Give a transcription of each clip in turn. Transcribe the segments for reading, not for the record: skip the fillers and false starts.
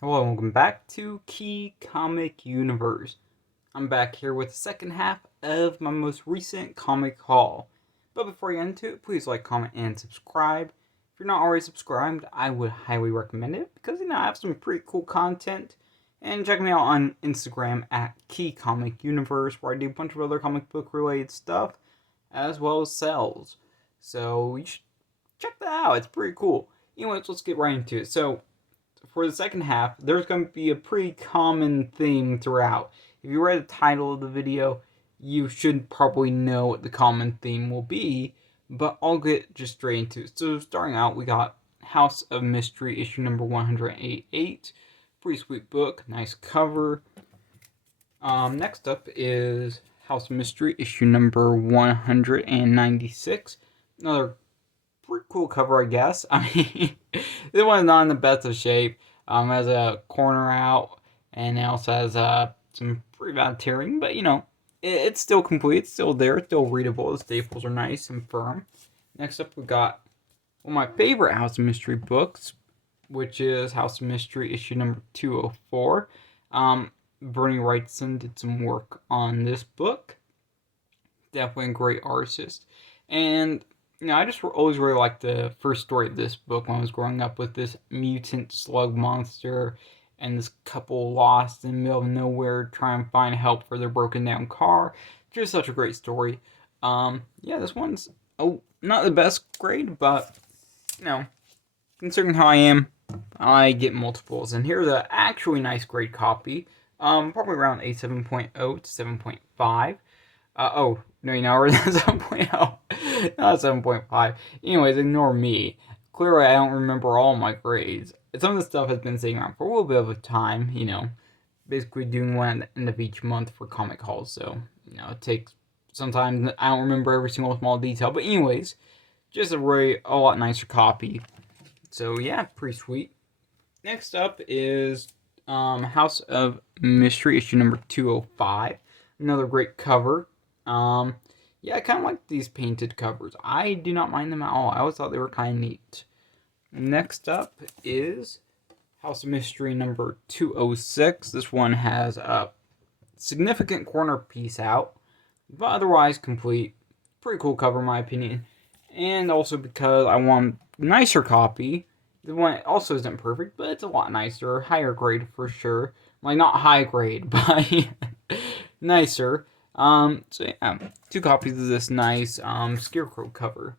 Hello and welcome back to Key Comic Universe. I'm back here with the second half of my most recent comic haul. But before I get into it, please like, comment, and subscribe. If you're not already subscribed, I would highly recommend it because I have some pretty cool content. And check me out on Instagram at Key Comic Universe, where I do a bunch of other comic book related stuff as well as sales. So you should check that out. It's pretty cool. Anyways, let's get right into it. So for the second half, there's going to be a pretty common theme throughout. If you read the title of the video, you should probably know what the common theme will be, but I'll get just straight into it. So starting out, we got House of Mystery issue number 188. Pretty sweet book, nice cover. Next up is House of Mystery issue number 196. Another pretty cool cover, I guess. I mean, this one's not in the best of shape. Has a corner out, and it also has some pretty bad tearing, but it's still complete. It's still there. It's still readable. The staples are nice and firm. Next up, we got one of my favorite House of Mystery books, which is House of Mystery issue number 204. Bernie Wrightson did some work on this book. Definitely a great artist. And I just always really liked the first story of this book when I was growing up, with this mutant slug monster and this couple lost in the middle of nowhere trying to find help for their broken down car. Just such a great story. This one's not the best grade, but considering how I am, I get multiples. And here's an actually nice grade copy. Probably around a 7.0 to 7.5. Oh, no, we're at 7.0, not 7.5. Anyways, ignore me. Clearly, I don't remember all my grades. Some of the stuff has been sitting around for a little bit of a time, basically doing one at the end of each month for comic hauls. So, it takes, sometimes I don't remember every single small detail. But anyways, just a lot nicer copy. So, yeah, pretty sweet. Next up is House of Mystery, issue number 205. Another great cover. I kind of like these painted covers. I do not mind them at all. I always thought they were kind of neat. Next up is House of Mystery number 206. This one has a significant corner piece out, but otherwise complete. Pretty cool cover in my opinion. And also because I want a nicer copy. The one also isn't perfect, but it's a lot nicer. Higher grade for sure. Like, not high grade, but nicer. Two copies of this nice Scarecrow cover.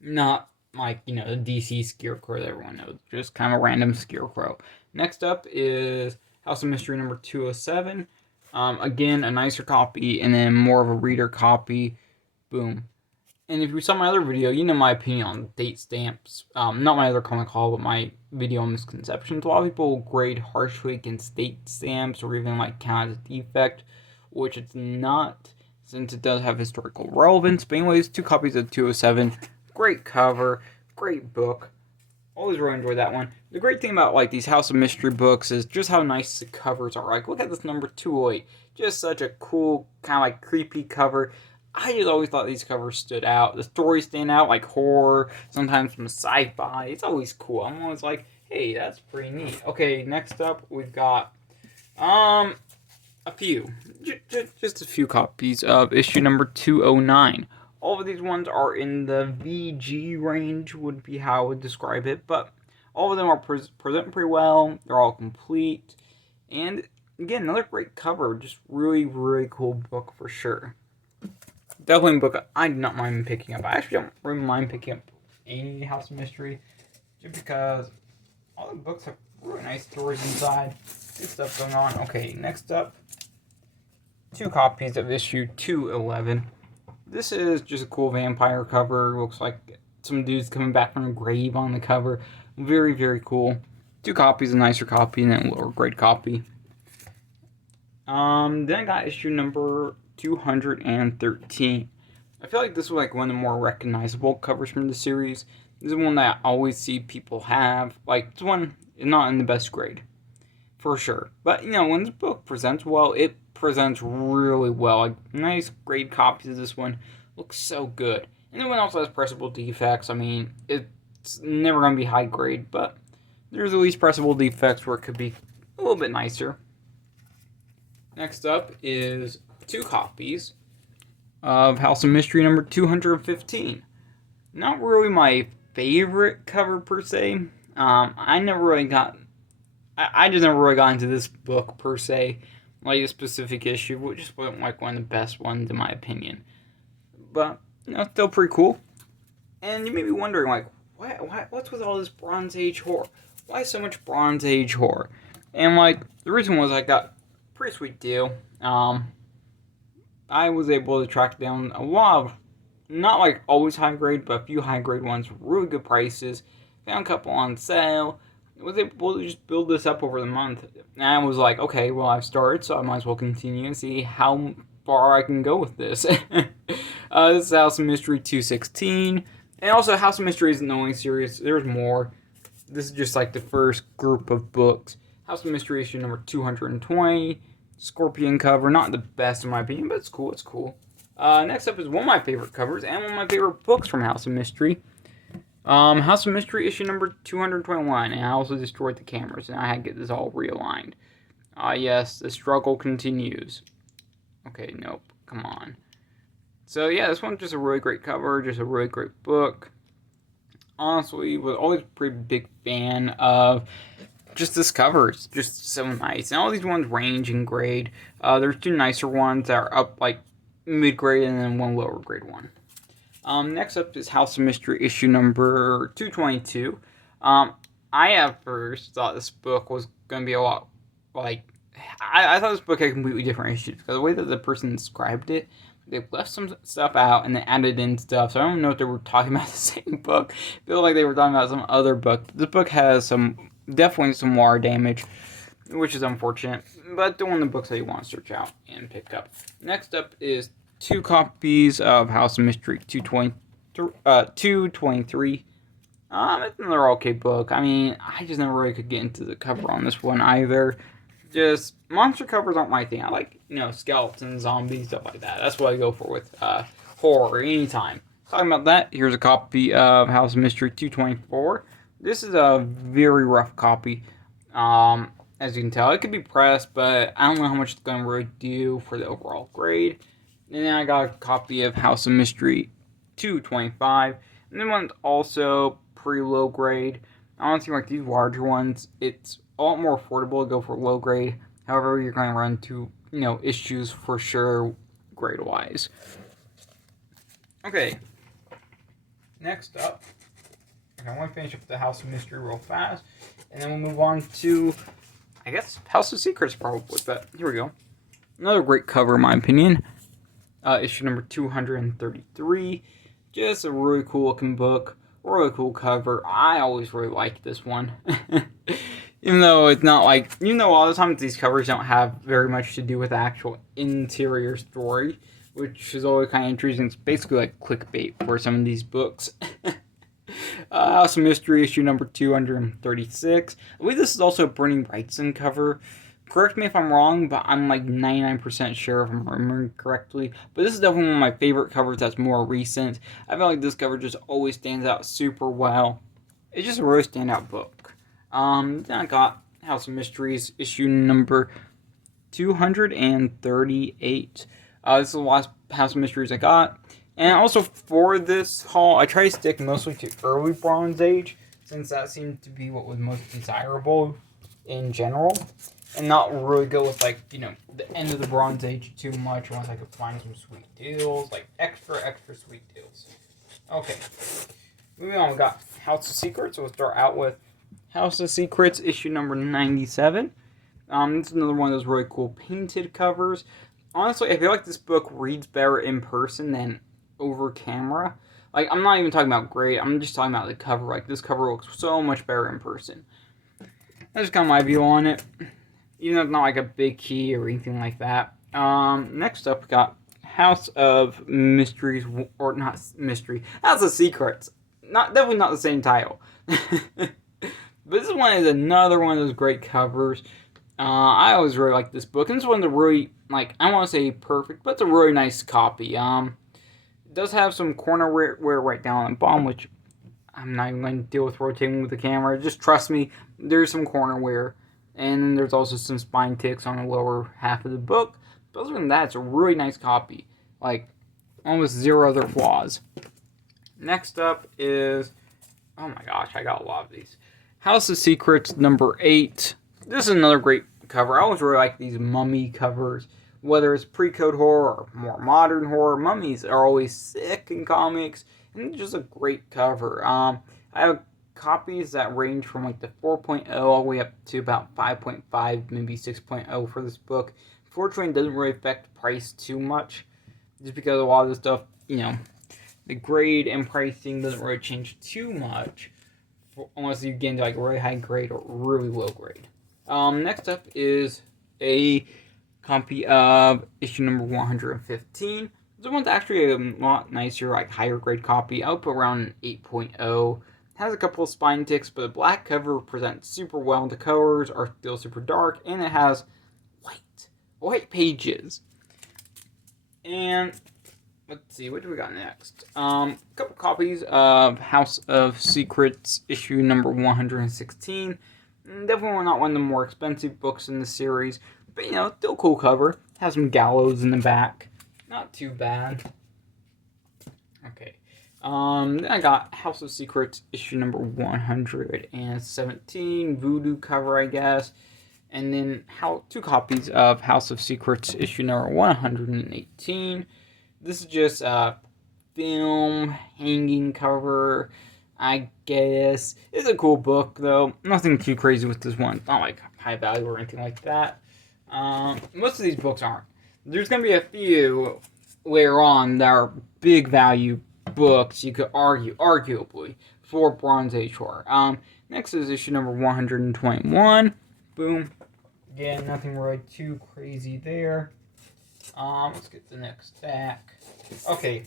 Not like, the DC Scarecrow that everyone knows. Just kind of a random Scarecrow. Next up is House of Mystery number 207. Again, a nicer copy, and then more of a reader copy. Boom. And if you saw my other video, you know my opinion on date stamps. Not my other comic haul, but my video on misconceptions. A lot of people grade harshly against date stamps, or even count as a defect, which it's not, since it does have historical relevance. But anyways, two copies of 207. Great cover, great book. Always really enjoyed that one. The great thing about these House of Mystery books is just how nice the covers are. Look at this number 208. Just such a cool, kind of creepy cover. I just always thought these covers stood out. The stories stand out, like horror, sometimes some sci-fi. It's always cool. I'm always like, hey, that's pretty neat. Okay, next up we've got a few, just a few copies of issue number 209. All of these ones are in the VG range, would be how I would describe it, but all of them are presented pretty well. They're all complete, and again, another great cover. Just really, really cool book for sure. Definitely a book I do not mind picking up. I actually don't really mind picking up any House of Mystery, just because all the books have really nice stories inside. Good stuff going on. Okay, next up, two copies of issue 211. This is just a cool vampire cover. Looks like some dude's coming back from a grave on the cover. Very, very cool. Two copies, a nicer copy, and then a lower grade copy. Then I got issue number 213. I feel like this was one of the more recognizable covers from the series. This is one that I always see people have. This one is not in the best grade, for sure. But, when this book presents well, it presents really well. Nice grade copies of this one. Looks so good. And the one also has pressable defects. I mean, it's never going to be high grade, but there's at least pressable defects where it could be a little bit nicer. Next up is 2 copies of House of Mystery number 215. Not really my favorite cover per se. I just never really got into this book per se, like a specific issue, which just wasn't like one of the best ones in my opinion. But still pretty cool. And you may be wondering, like, what's with all this Bronze Age horror? Why so much Bronze Age horror? And like, the reason was I got a pretty sweet deal. I was able to track down a lot of, not like always high grade, but a few high grade ones for really good prices. Found a couple on sale. I was able to just build this up over the month. And I was like, okay, well, I've started, so I might as well continue and see how far I can go with this. This is House of Mystery 216. And also, House of Mystery isn't the only series. There's more. This is just like the first group of books. House of Mystery issue number 220. Scorpion cover. Not the best in my opinion, but it's cool. It's cool. Next up is one of my favorite covers and one of my favorite books from House of Mystery. House of Mystery issue number 221. And I also destroyed the cameras, and I had to get this all realigned. Yes, the struggle continues. Okay, nope. Come on. So yeah, this one's just a really great cover, just a really great book. Honestly, was always a pretty big fan of just this cover. It's just so nice. And all these ones range in grade. There's 2 nicer ones that are up like mid-grade and then 1 lower grade one. Next up is House of Mystery issue number 222. I at first thought this book was going to be a lot like... I thought this book had completely different issues because the way that the person described it, they left some stuff out and they added in stuff. So I don't know if they were talking about the same book. I feel like they were talking about some other book. This book has definitely some water damage, which is unfortunate. But one of the books that you want to search out and pick up. Next up is 2 copies of House of Mystery 223. It's another okay book. I mean, I just never really could get into the cover on this one either. Just, monster covers aren't my thing. I like, skeletons, zombies, stuff like that. That's what I go for with horror anytime. Talking about that, here's a copy of House of Mystery 224. This is a very rough copy. As you can tell, it could be pressed, but I don't know how much it's going to really do for the overall grade. And then I got a copy of House of Mystery 225. And then one's also pretty low grade. Honestly, like these larger ones, it's a lot more affordable to go for low grade. However, you're going to run into, issues for sure grade-wise. Okay. Next up, I want to finish up the House of Mystery real fast. And then we'll move on to, I guess, House of Secrets probably. But here we go. Another great cover in my opinion. Issue number 233. Just a really cool looking book. Really cool cover. I always really liked this one. Even though it's not like, a lot of times these covers don't have very much to do with the actual interior story, which is always kind of interesting. It's basically like clickbait for some of these books. House of Mystery issue number 236. I believe this is also a Bernie Wrightson cover. Correct me if I'm wrong, but I'm like 99% sure if I'm remembering correctly. But this is definitely one of my favorite covers that's more recent. I feel like this cover just always stands out super well. It's just a really standout book. Then I got House of Mysteries issue number 238. This is the last House of Mysteries I got. And also for this haul, I try to stick mostly to early Bronze Age, since that seemed to be what was most desirable in general. And not really go with, like, the end of the Bronze Age too much, unless I could find some sweet deals, like extra sweet deals. Okay. Moving on, we got House of Secrets. So we'll start out with House of Secrets, issue number 97. This is another one of those really cool painted covers. Honestly, I feel like this book reads better in person than over camera. Like, I'm not even talking about grade, I'm just talking about the cover. Like, this cover looks so much better in person. That's kind of my view on it. Even though it's not like a big key or anything like that. Next up, we got House of Mysteries, or not Mystery, House of Secrets. Definitely not the same title. But this one is another one of those great covers. I always really like this book. And this one's a really, like, I don't want to say perfect, but it's a really nice copy. It does have some corner wear right down on the bottom, which I'm not even going to deal with rotating with the camera. Just trust me, there's some corner wear. And then there's also some spine ticks on the lower half of the book. But other than that, it's a really nice copy. Like, almost zero other flaws. Next up is... oh my gosh, I got a lot of these. House of Secrets number 8. This is another great cover. I always really like these mummy covers. Whether it's pre-code horror or more modern horror, mummies are always sick in comics. And it's just a great cover. I have copies that range from like the 4.0 all the way up to about 5.5, maybe 6.0 for this book. Fortunately, it doesn't really affect price too much. Just because a lot of the stuff, the grade and pricing doesn't really change too much unless you get into like really high grade or really low grade. Next up is a copy of issue number 115. This one's actually a lot nicer, like higher grade copy. I would put around an 8.0. Has a couple of spine ticks, but the black cover presents super well. The colors are still super dark, and it has white pages. And let's see, what do we got next? A couple copies of House of Secrets, issue number 116. Definitely not one of the more expensive books in the series, but still cool cover. Has some gallows in the back. Not too bad. Okay. Then I got House of Secrets, issue number 117. Voodoo cover, I guess. And then two copies of House of Secrets, issue number 118. This is just a film hanging cover, I guess. It's a cool book, though. Nothing too crazy with this one. It's not like high value or anything like that. Most of these books aren't. There's going to be a few later on that are big value books, you could arguably, for Bronze Age horror. Next is issue number 121. Boom. Again, nothing really too crazy there. Let's get the next stack. Okay,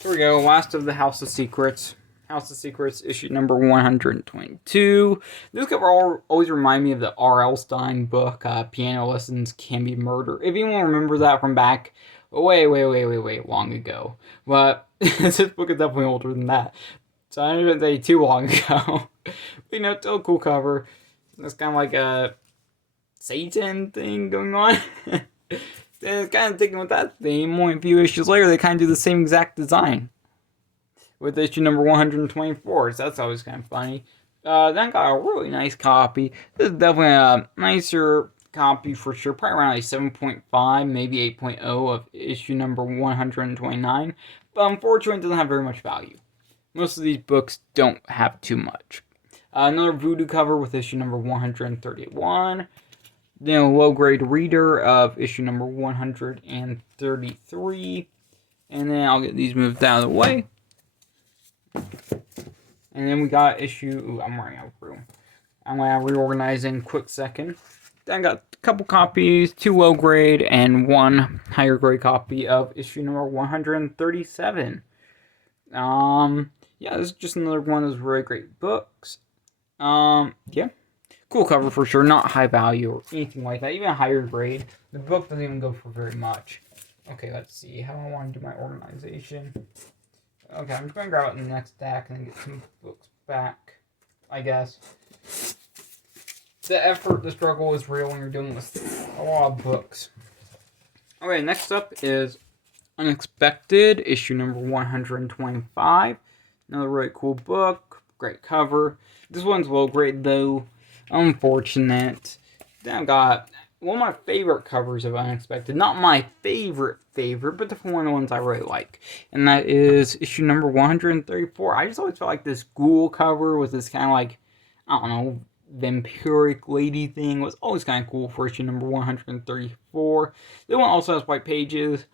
here we go. Last of the House of Secrets. House of Secrets, issue number 122. This cover always remind me of the R.L. Stine book, Piano Lessons Can Be Murder. If anyone remembers that from back way long ago. But this book is definitely older than that. So I didn't say too long ago. But, it's still a cool cover. It's kind of like a Satan thing going on. It's kind of thinking with that theme. Only a few issues later, they kind of do the same exact design with issue number 124. So that's always kind of funny. Then I got a really nice copy. This is definitely a nicer copy for sure. Probably around like 7.5, maybe 8.0 of issue number 129. But unfortunately, it doesn't have very much value. Most of these books don't have too much. Another Voodoo cover with issue number 131. Low grade reader of issue number 133. And then I'll get these moved out of the way. And then we got issue... Ooh, I'm running out of room. I'm going to reorganize in a quick second. Then I got a couple copies, 2 low grade and 1 higher grade copy of issue number 137. Yeah, this is just another one of those really great books. Yeah. Cool cover for sure, not high value or anything like that, even a higher grade. The book doesn't even go for very much. Okay, let's see how I want to do my organization. Okay, I'm just going to grab out the next stack and then get some books back, I guess. The effort, the struggle is real when you're dealing with a lot of books. Okay, next up is Unexpected, issue number 125. Another really cool book, great cover. This one's low grade though. Unfortunate. Then I've got one of my favorite covers of Unexpected. Not my favorite, but definitely one of the ones I really like. And that is issue number 134. I just always felt like this ghoul cover with this kind of like, I don't know, vampiric lady thing was always kind of cool for issue number 134. This one also has white pages.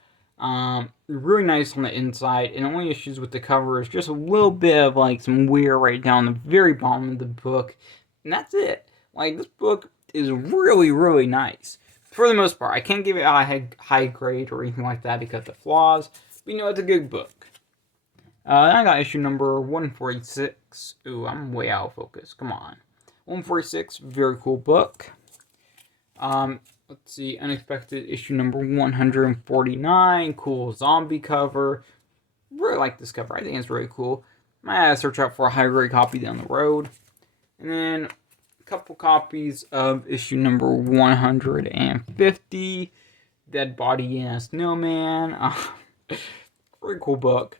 Really nice on the inside. And only issues with the cover is just a little bit of like some wear right down the very bottom of the book. And that's it. Like, this book is really nice. For the most part. I can't give it a high grade or anything like that because of the flaws. But it's a good book. Then I got issue number 146. Ooh, I'm way out of focus. Come on. 146, very cool book. Let's see, Unexpected issue number 149. Cool zombie cover. Really like this cover. I think it's really cool. Might search out for a high grade copy down the road. And then a couple copies of issue number 150, Dead Body and a Snowman. Pretty cool book.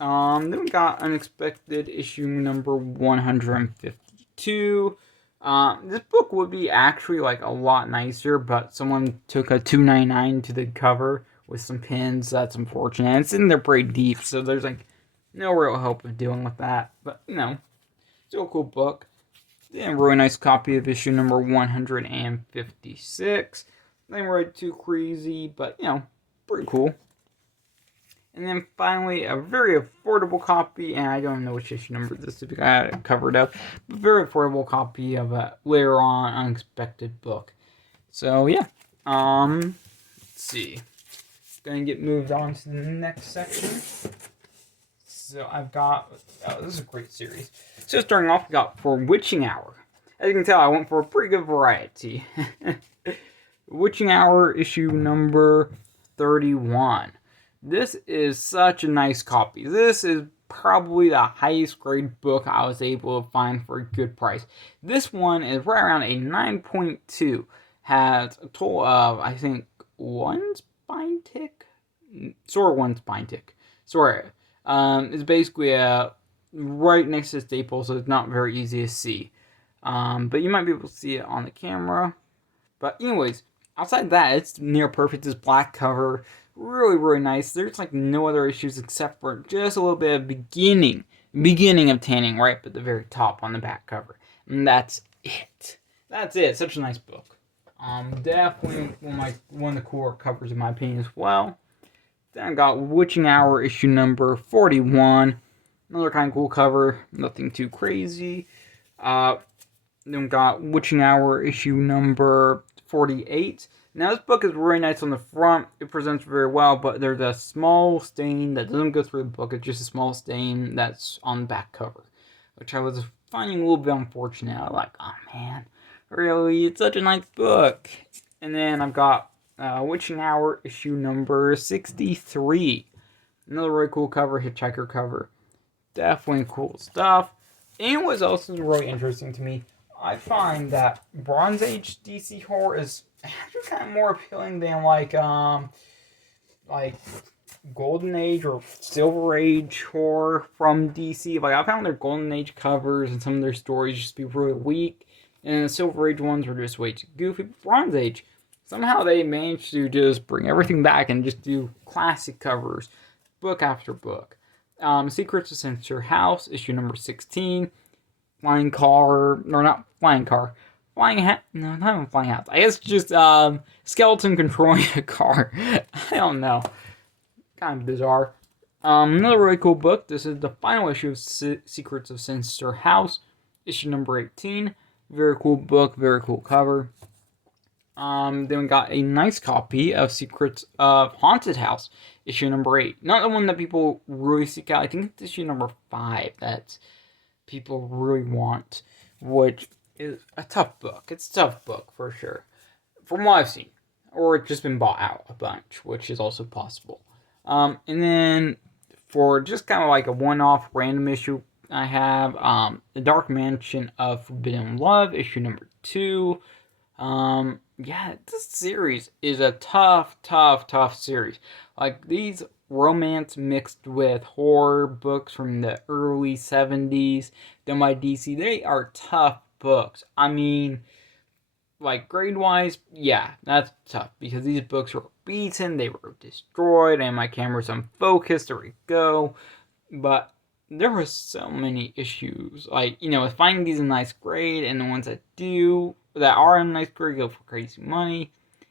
Then we got Unexpected issue number 152. This book would be actually like a lot nicer, but someone took a $2.99 to the cover with some pins. That's unfortunate. It's in there pretty deep, so there's like no real hope of dealing with that. But still a cool book. Then a really nice copy of issue number 156. Nothing really too crazy, but pretty cool. And then finally, a very affordable copy, and I don't know which issue number this is, I got it covered up, but very affordable copy of a Later On Unexpected book. So yeah, let's see. Gonna get moved on to the next section. So I've got, this is a great series. So starting off, we got For Witching Hour. As you can tell, I went for a pretty good variety. Witching Hour issue number 31. This is such a nice copy. This is probably the highest grade book I was able to find for a good price. This one is right around a 9.2. Has a total of, I think, one spine tick? One spine tick. It's basically right next to the staple, so it's not very easy to see. But you might be able to see it on the camera. But anyways, outside that, it's near perfect. This black cover, really, really nice. There's like no other issues except for just a little bit of beginning of tanning right at the very top on the back cover. And that's it. Such a nice book. Definitely one of the cooler covers in my opinion as well. Then I got Witching Hour issue number 41. Another kind of cool cover. Nothing too crazy. Then we got Witching Hour issue number 48. Now this book is really nice on the front. It presents very well, but there's a small stain that doesn't go through the book. It's just a small stain that's on the back cover, which I was finding a little bit unfortunate. I was like, oh man, really? It's such a nice book. And then I've got Witching Hour issue number 63. Another really cool cover, Hitchhiker cover. Definitely cool stuff. And what's also really interesting to me, I find that Bronze Age DC horror is actually kind of more appealing than like Golden Age or Silver Age horror from DC. Like I found their Golden Age covers and some of their stories just be really weak, and the Silver Age ones were just way too goofy. Bronze Age, somehow they managed to just bring everything back and just do classic covers, book after book. Secrets of Sinister House, issue number 16. Flying house. I guess just skeleton controlling a car. I don't know. Kind of bizarre. Another really cool book. This is the final issue of Secrets of Sinister House, issue number 18. Very cool book, very cool cover. Then we got a nice copy of Secrets of Haunted House, issue number 8. Not the one that people really seek out. I think it's issue number 5 that people really want, which is a tough book. It's a tough book for sure, from what I've seen, or it's just been bought out a bunch, which is also possible. And then for just kind of like a one-off random issue, I have The Dark Mansion of Forbidden Love, issue number 2. This series is a tough series. Like these romance mixed with horror books from the early 70s done by DC, they are tough books. I mean, like grade wise, that's tough because these books were beaten, they were destroyed, and my camera's unfocused. There we go. But there were so many issues, like finding these in nice grade, and the ones that are in nice grade go for crazy money.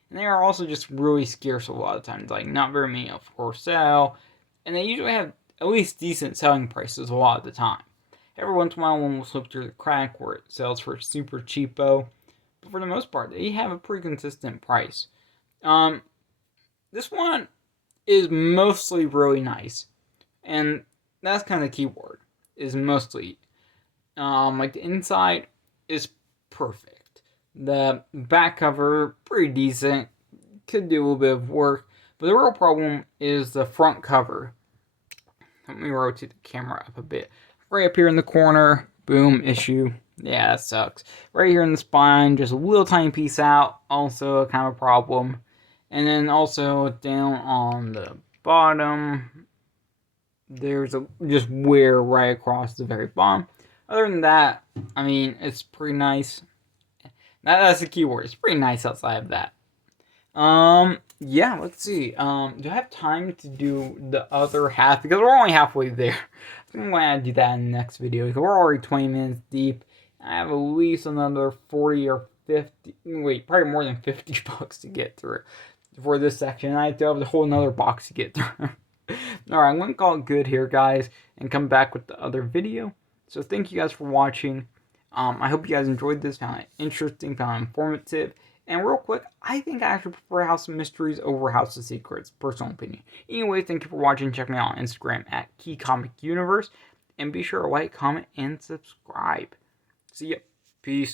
And they are also just really scarce a lot of times. Like, not very many are for sale. And they usually have at least decent selling prices a lot of the time. Every once in a while, one will slip through the crack where it sells for super cheapo. But for the most part, they have a pretty consistent price. This one is mostly really nice. And that's kind of the key word, is mostly. Like, the inside is perfect. The back cover, pretty decent. Could do a little bit of work. But the real problem is the front cover. Let me rotate the camera up a bit. Right up here in the corner, boom, issue. Yeah, that sucks. Right here in the spine, just a little tiny piece out, also kind of a problem. And then also down on the bottom, there's a just wear right across the very bottom. Other than that, I mean, it's pretty nice. That's the key word. It's pretty nice outside of that. Yeah, let's see. Do I have time to do the other half? Because we're only halfway there. I'm going to do that in the next video. Because we're already 20 minutes deep. I have at least another 40 or 50, wait, probably more than 50 bucks to get through for this section. I still have a whole another box to get through. Alright, I'm going to call it good here, guys, and come back with the other video. So thank you guys for watching. I hope you guys enjoyed this, found it interesting, found it informative. And real quick, I think I actually prefer House of Mysteries over House of Secrets, personal opinion. Anyway, thank you for watching. Check me out on Instagram at KeyComicUniverse. And be sure to like, comment, and subscribe. See ya. Peace.